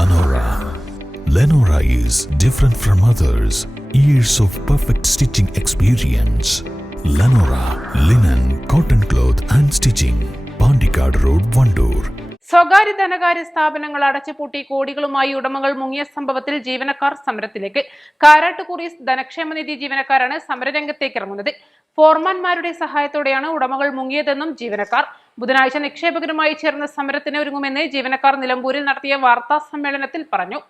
Lenora. Lenora is different from others. Years of perfect stitching experience. Lenora linen, cotton cloth and stitching. Pandikad Road, Vandoor. സ്വകാര്യ ധനകാര്യ സ്ഥാപനങ്ങൾ അടച്ചുപൂട്ടി കോടികളുമായി ഉടമകൾ മുങ്ങിയ സംഭവത്തിൽ ജീവനക്കാർ സമരത്തിലേക്ക് കാരാട്ടുകുറീസ് ധനക്ഷേമനിധി ജീവനക്കാരാണ് സമരരംഗത്തേക്ക് ഇറങ്ങുന്നത് ഫോർമാൻമാരുടെ സഹായത്തോടെയാണ് ഉടമകൾ മുങ്ങിയതെന്നും ജീവനക്കാർ ബുധനാഴ്ച നിക്ഷേപകരുമായി ചേർന്ന സമരത്തിന് ഒരുങ്ങുമെന്ന് ജീവനക്കാർ നിലമ്പൂരിൽ നടത്തിയ വാർത്താ സമ്മേളനത്തിൽ പറഞ്ഞു.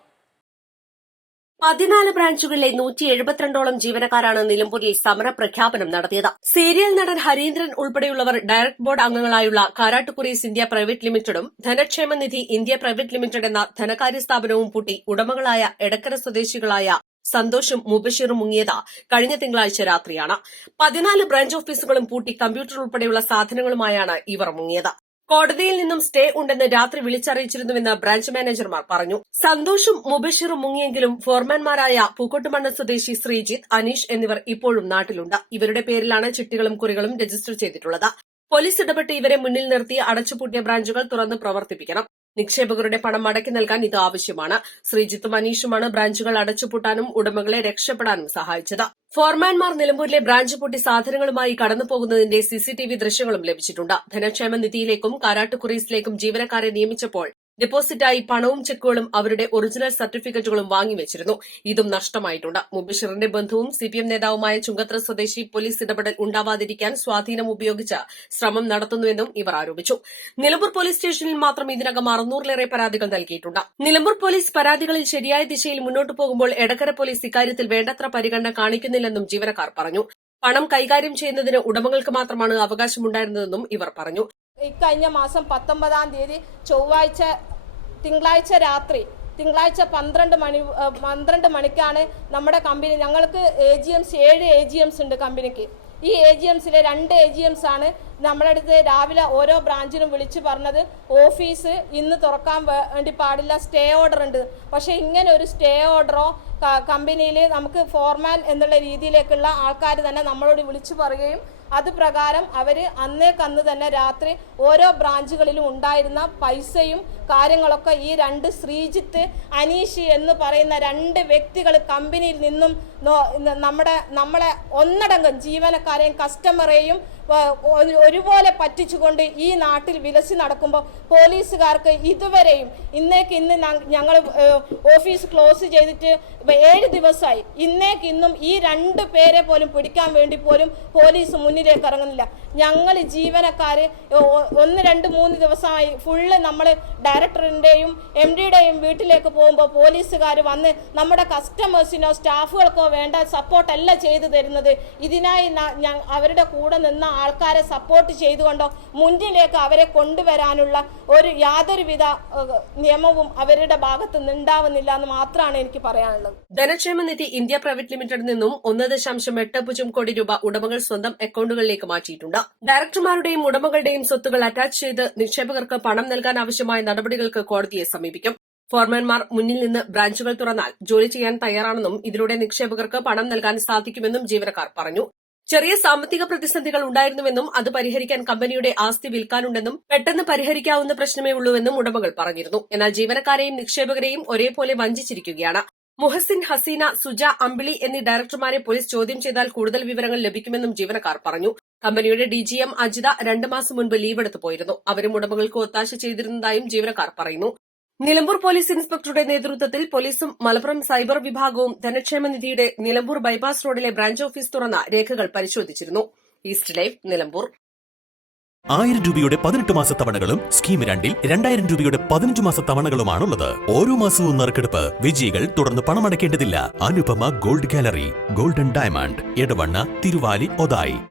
പതിനാല് ബ്രാഞ്ചുകളിലെ നൂറ്റി എഴുപത്തിരണ്ടോളം ജീവനക്കാരാണ് നിലമ്പൂരിൽ സമര പ്രഖ്യാപനം നടത്തിയത്. സീരിയൽ നടൻ ഹരീന്ദ്രൻ ഉൾപ്പെടെയുള്ളവർ ഡയറക്ട് ബോർഡ് അംഗങ്ങളായുള്ള Karattukuries India private ലിമിറ്റഡും Dhanakshema Nidhi India private limited എന്ന ധനകാര്യ സ്ഥാപനവും പൂട്ടി ഉടമകളായ എടക്കര സ്വദേശികളായ സന്തോഷും മുബഷീറും മുങ്ങിയത് കഴിഞ്ഞ തിങ്കളാഴ്ച രാത്രിയാണ്. പതിനാല് ബ്രാഞ്ച് ഓഫീസുകളും പൂട്ടി കമ്പ്യൂട്ടർ ഉൾപ്പെടെയുള്ള സാധനങ്ങളുമായാണ് ഇവർ മുങ്ങിയത്. കോടതിയിൽ നിന്നും സ്റ്റേ ഉണ്ടെന്ന് രാത്രി വിളിച്ചറിയിച്ചിരുന്നുവെന്ന് ബ്രാഞ്ച് മാനേജർമാർ പറഞ്ഞു. സന്തോഷും മുബഷീറും മുങ്ങിയെങ്കിലും ഫോർമാൻമാരായ പൂക്കോട്ടുമണ്ണ സ്വദേശി ശ്രീജിത്ത് അനീഷ് എന്നിവർ ഇപ്പോഴും നാട്ടിലുണ്ട്. ഇവരുടെ പേരിലാണ് ചിട്ടികളും കുറികളും രജിസ്റ്റർ ചെയ്തിട്ടുള്ളത്. പോലീസ് ഇടപെട്ട് ഇവരെ മുന്നിൽ നിർത്തി അടച്ചുപൂട്ടിയ ബ്രാഞ്ചുകൾ തുറന്ന് പ്രവർത്തിപ്പിക്കണം. നിക്ഷേപകരുടെ പണം മടക്കി നൽകാൻ ഇത് ആവശ്യമാണ്. ശ്രീജിത്തും അനീഷുമാണ് ബ്രാഞ്ചുകൾ അടച്ചുപൂട്ടാനും ഉടമകളെ രക്ഷപ്പെടാനും സഹായിച്ചത്. ഫോർമാൻമാർ നിലമ്പൂരിലെ ബ്രാഞ്ച് പൂട്ടി സാധനങ്ങളുമായി കടന്നുപോകുന്നതിന്റെ സിസിടിവി ദൃശ്യങ്ങളും ലഭിച്ചിട്ടുണ്ട്. ധനക്ഷേമ നിധിയിലേക്കും കാരാട്ടുക്കുറീസിലേക്കും ജീവനക്കാരെ നിയമിച്ചപ്പോൾ ഡെപ്പോസിറ്റായി പണവും ചെക്കുകളും അവരുടെ ഒറിജിനൽ സർട്ടിഫിക്കറ്റുകളും വാങ്ങിവെച്ചിരുന്നു ഇതും നഷ്ടമായിട്ടുണ്ട്. മുബഷിറിന്റെ ബന്ധുവും സിപിഎം നേതാവുമായ ചുങ്കത്ര സ്വദേശി പോലീസ് ഇടപെടൽ ഉണ്ടാവാതിരിക്കാൻ സ്വാധീനം ഉപയോഗിച്ച് ശ്രമം നടത്തുന്നുവെന്നും ഇവർ ആരോപിച്ചു. നിലമ്പൂർ പോലീസ് സ്റ്റേഷനിൽ മാത്രം ഇതിനകം അറുന്നൂറിലേറെ പരാതികൾ നൽകിയിട്ടുണ്ട്. നിലമ്പൂർ പോലീസ് പരാതികളിൽ ശരിയായ ദിശയിൽ മുന്നോട്ടു പോകുമ്പോൾ എടക്കര പോലീസ് ഇക്കാര്യത്തിൽ വേണ്ടത്ര പരിഗണന കാണിക്കുന്നില്ലെന്നും ജീവനക്കാർ പറഞ്ഞു. പണം കൈകാര്യം ചെയ്യുന്നതിന് ഉടമകൾക്ക് മാത്രമാണ് അവകാശമുണ്ടായിരുന്നതെന്നും ഇവർ പറഞ്ഞു. ഇക്കഴിഞ്ഞ മാസം പത്തൊമ്പതാം തീയതി ചൊവ്വാഴ്ച തിങ്കളാഴ്ച രാത്രി തിങ്കളാഴ്ച പന്ത്രണ്ട് മണി പന്ത്രണ്ട് മണിക്കാണ് നമ്മുടെ കമ്പനി ഞങ്ങൾക്ക് എ ജി എംസ് ഏഴ് എ ജി എംസ് ഉണ്ട് കമ്പനിക്ക്. ഈ എ ജി എംസിലെ രണ്ട് എ ജി എംസ് ആണ് നമ്മുടെ അടുത്ത് രാവിലെ ഓരോ ബ്രാഞ്ചിനും വിളിച്ചു പറഞ്ഞത് ഓഫീസ് ഇന്ന് തുറക്കാൻ വേണ്ടി പാടില്ല സ്റ്റേ ഓർഡർ ഉണ്ട്. പക്ഷേ ഇങ്ങനെ ഒരു സ്റ്റേ ഓർഡറോ കമ്പനിയിൽ നമുക്ക് ഫോർമാൻ എന്നുള്ള രീതിയിലേക്കുള്ള ആൾക്കാർ തന്നെ നമ്മളോട് വിളിച്ചു പറയുകയും അത് പ്രകാരം അവർ അന്നേക്കന്ന് തന്നെ രാത്രി ഓരോ ബ്രാഞ്ചുകളിലും ഉണ്ടായിരുന്ന പൈസയും കാര്യങ്ങളൊക്കെ ഈ രണ്ട് ശ്രീജിത്ത് അനീഷ് എന്ന് പറയുന്ന രണ്ട് വ്യക്തികൾ കമ്പനിയിൽ നിന്നും നമ്മുടെ നമ്മളെ ഒന്നടങ്കം ജീവനക്കാരെയും കസ്റ്റമറെയും ഒരുപോലെ പറ്റിച്ചുകൊണ്ട് ഈ നാട്ടിൽ വിലസി നടക്കുമ്പോൾ പോലീസുകാർക്ക് ഇതുവരെയും ഇന്നേക്ക് ഇന്ന് ഞങ്ങൾ ഓഫീസ് ക്ലോസ് ചെയ്തിട്ട് ഏഴ് ദിവസമായി ഇന്നേക്ക് ഇന്നും ഈ രണ്ട് പേരെ പോലും പിടിക്കാൻ വേണ്ടി പോലും പോലീസ് മുന്നിലേക്ക് ഇറങ്ങുന്നില്ല. ഞങ്ങൾ ജീവനക്കാർ ഒന്ന് രണ്ട് മൂന്ന് ദിവസമായി ഫുള്ള് നമ്മൾ ഡയറക്ടറിന്റെയും എം ഡിയുടെയും വീട്ടിലേക്ക് പോകുമ്പോൾ പോലീസുകാർ വന്ന് നമ്മുടെ കസ്റ്റമേഴ്സിനോ സ്റ്റാഫുകൾക്കോ വേണ്ട സപ്പോർട്ടല്ല ചെയ്തു തരുന്നത്. ഇതിനായി അവരുടെ കൂടെ നിന്ന ആൾക്കാരെ സപ്പോർട്ട് ചെയ്തുകൊണ്ടോ മുന്നിലേക്ക് അവരെ കൊണ്ടുവരാനുള്ള ഒരു യാതൊരുവിധ നിയമവും അവരുടെ ഭാഗത്ത് നിന്നുണ്ടാവുന്നില്ല എന്ന് മാത്രമാണ് എനിക്ക് പറയാനുള്ളത്. ധനക്ഷേമ നിധി ഇന്ത്യ പ്രൈവറ്റ് ലിമിറ്റഡിൽ നിന്നും ഒന്ന് ദശാംശം എട്ട് പൂജ്യം കോടി രൂപ ഉടമകൾ സ്വന്തം അക്കൌണ്ടുകളിലേക്ക് മാറ്റിയിട്ടുണ്ട്. ഡയറക്ടർമാരുടെയും ഉടമകളുടെയും സ്വത്തുകൾ അറ്റാച്ച് ചെയ്ത് നിക്ഷേപകർക്ക് പണം നൽകാൻ ആവശ്യമായ നടപടികൾക്ക് കോടതിയെ സമീപിക്കും. ഫോർമാൻമാർ മുന്നിൽ നിന്ന് ബ്രാഞ്ചുകൾ തുറന്നാൽ ജോലി ചെയ്യാൻ തയ്യാറാണെന്നും ഇതിലൂടെ നിക്ഷേപകർക്ക് പണം നൽകാൻ സാധിക്കുമെന്നും ജീവനക്കാർ പറഞ്ഞു. ചെറിയ സാമ്പത്തിക പ്രതിസന്ധികൾ ഉണ്ടായിരുന്നുവെന്നും അത് പരിഹരിക്കാൻ കമ്പനിയുടെ ആസ്തി വിൽക്കാനുണ്ടെന്നും പെട്ടെന്ന് പരിഹരിക്കാവുന്ന പ്രശ്നമേ ഉള്ളൂവെന്നും ഉടമകൾ പറഞ്ഞിരുന്നു. എന്നാൽ ജീവനക്കാരെയും നിക്ഷേപകരെയും ഒരേപോലെ വഞ്ചിച്ചിരിക്കുകയാണ്. മുഹസിൻ ഹസീന സുജ അമ്പിളി എന്നീ ഡയറക്ടർമാരെ പോലീസ് ചോദ്യം ചെയ്താൽ കൂടുതൽ വിവരങ്ങൾ ലഭിക്കുമെന്നും ജീവനക്കാർ പറഞ്ഞു. കമ്പനിയുടെ ഡിജിഎം അജിത രണ്ട് മാസം മുൻപ് ലീവ് എടുത്തു പോയിരുന്നു. അവരും ഉടമകൾക്ക് ഒത്താശ ചെയ്തിരുന്നതായും ജീവനക്കാർ പറയുന്നു. നിലമ്പൂർ പോലീസ് ഇൻസ്പെക്ടറുടെ നേതൃത്വത്തിൽ പോലീസും മലപ്പുറം സൈബർ വിഭാഗവും ധനക്ഷേമ നിധിയുടെ നിലമ്പൂർ ബൈപാസ് റോഡിലെ ബ്രാഞ്ച് ഓഫീസ് തുറന്ന രേഖകൾ പരിശോധിച്ചിരുന്നു. East live Nilambur. ആയിരം രൂപയുടെ പതിനെട്ട് മാസ തവണകളും സ്കീം രണ്ടിൽ രണ്ടായിരം രൂപയുടെ പതിനഞ്ച് മാസ തവണകളുമാണുള്ളത്. ഓരോ മാസവും നറുക്കെടുപ്പ്. വിജയികൾ തുടർന്ന് പണമടയ്ക്കേണ്ടതില്ല. Anupama gold gallery golden diamond Edavanna Thiruvali Othayi.